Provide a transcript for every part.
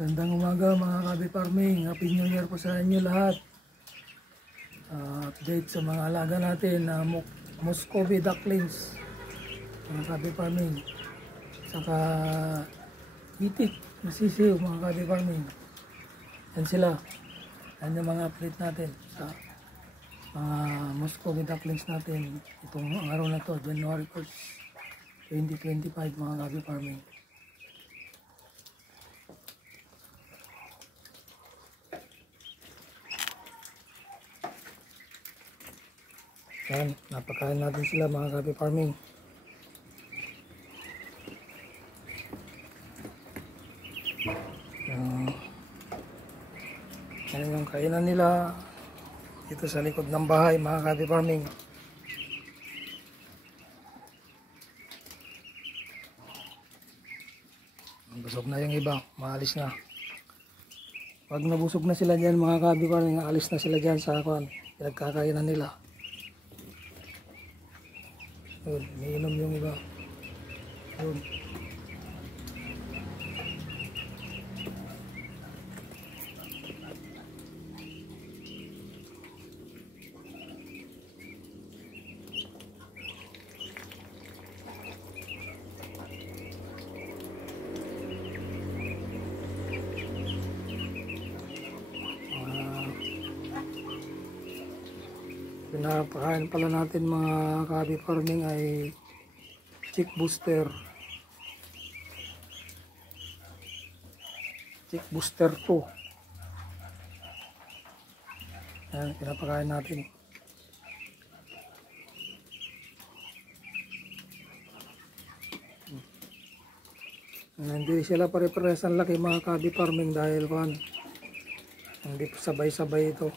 Gandang umaga mga Kabi Farming. Happy New Year po sa inyo lahat. Update sa mga alaga natin na Muscovy ducklings mga Kabi Farming. Saka itik na sisiw mga Kabi Farming. Yan sila. Yan yung mga update natin sa mga Muscovy ducklings natin itong araw na to, January 1st, 2025 mga Kabi Farming. Yan, napakain natin sila mga Kabi Farming. Yan yung kainan nila dito sa likod ng bahay mga Kabi Farming. Busog na yung iba, maalis na. Pag nabusog na sila dyan mga Kabi Farming, aalis na sila dyan sa pinagkakainan nila. Yun, umiinom yung iba. Yun. Pinapakain pala natin mga Kabi Farming ay Chick Booster. Chick Booster 2. Ayan, pinapakain natin. Hindi sila pare-pares ang laki mga Kabi Farming dahil hindi sabay-sabay ito.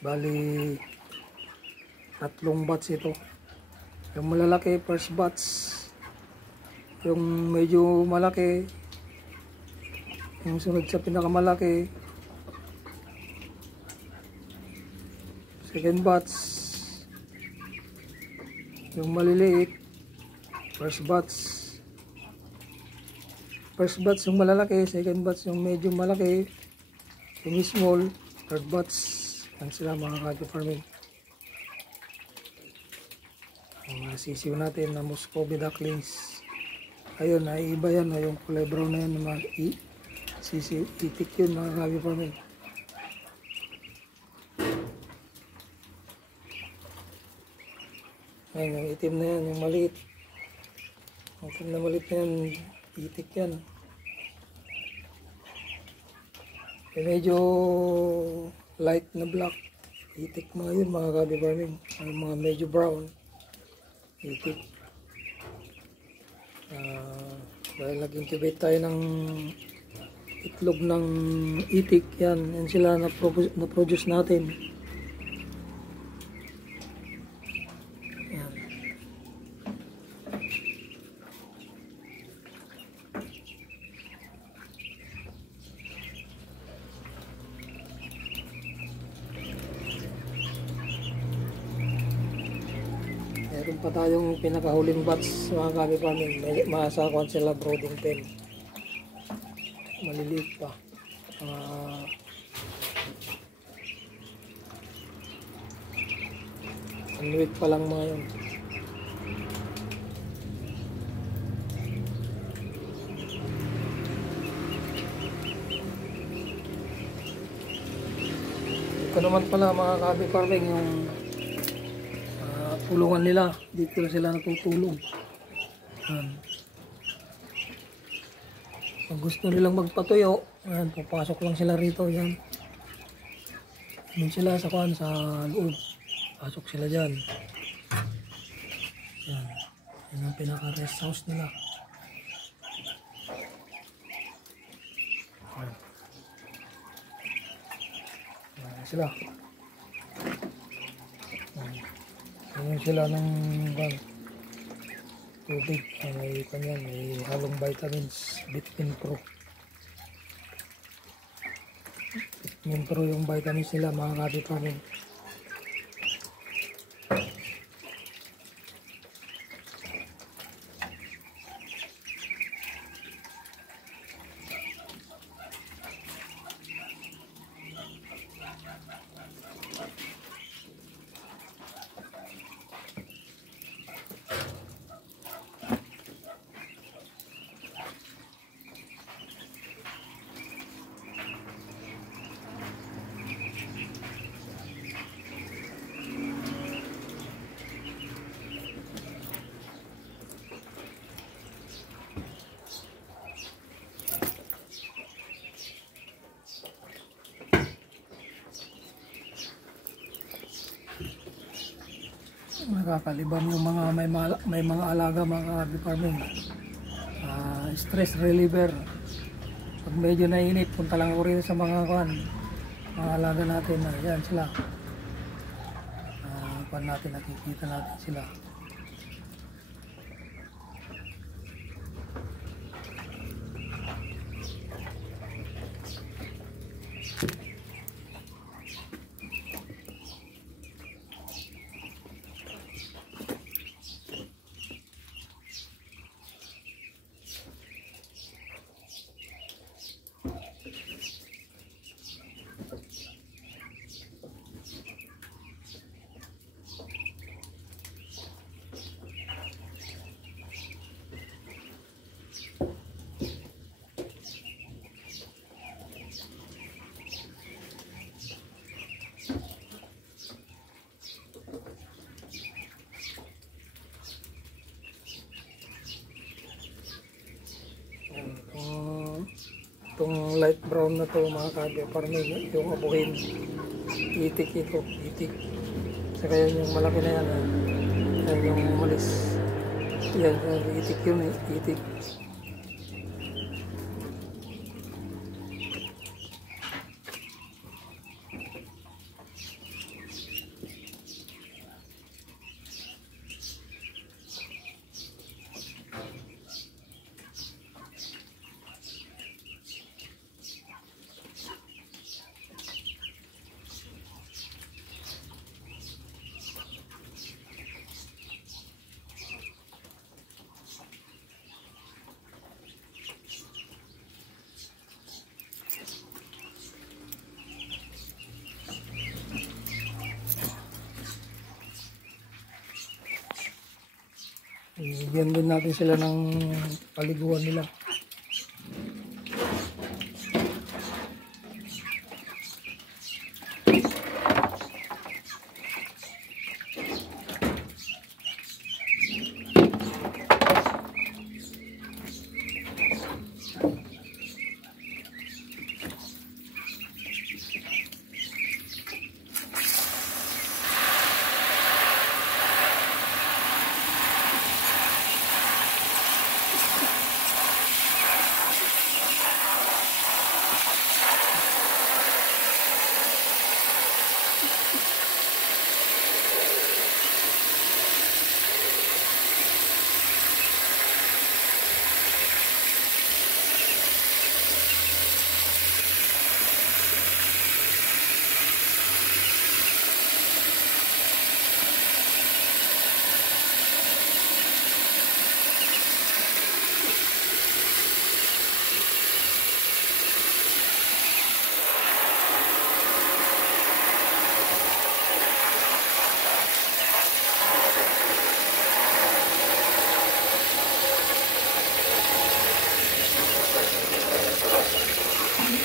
Bali 3 batch ito. Yung malalaki first batch, yung medyo malaki yung sunod sa pinakamalaki second batch, yung maliliit first batch yung malalaki, second batch yung medyo malaki, yung small third batch. Yan sila mga Kabi Farming. Ang mga sisiw natin na Muscovy ducklings. Ayun, naiiba yan. Yung kulay brown na yan, mga sisiw, itik yun mga Kabi Farming. Ayun, yung itim na yan, yung maliit. Yung itim na maliit na yan, itik yan. Yung medyo light na black, itik mga yun mga Kabi Farming. Yung mga medyo brown, itik. Dahil nag-incubate tayo ng itlog ng itik, yan sila na-produce natin. Yan. Meron pa tayong pinakahuling batch mga Kabi Farming. Maasakuan sila brooding pen. Maliliit pa. Anwit pa lang mga yun. Ito naman pala mga Kabi Farming yung tulungan nila. Dito sila natutulong. Pag gusto nilang magpatuyo, ayan, papasok lang sila rito. Yan. Doon sila sa loob. Pasok sila dyan. Yan. Yan ang pinaka-rest house nila. Ayan. Ayan sila. Ayan sila ng tubig. May halong vitamins. Vitamin Pro. Vitamin Pro yung vitamins nila mga Kabi Farming. nakakalibang yung mga may mga alaga mga ka-farming. Stress reliever. Pag medyo nainip, punta lang ako rin sa mga alaga natin. Yan sila. Natin, nakikita natin sila. Itong light brown na to mga ka-farming, yung abuhin, itik ito, itik. Saka yan yung malaki na yan, yan yung umalis. Yan, itik yun, itik. Bigyan din natin sila ng paliguan nila.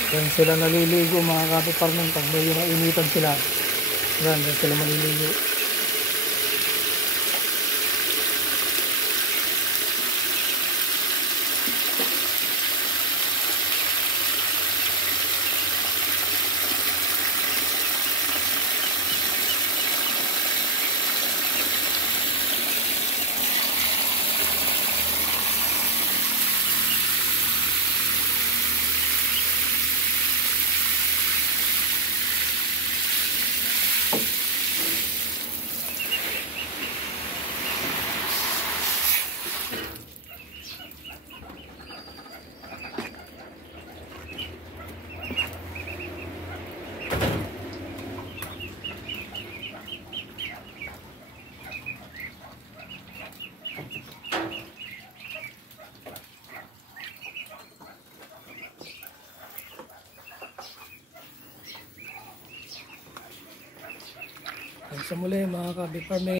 Yan sila naliligo mga ka-farming pag medyo nainitan sila. Yan sila maliligo. Sa muli mga ka-farming.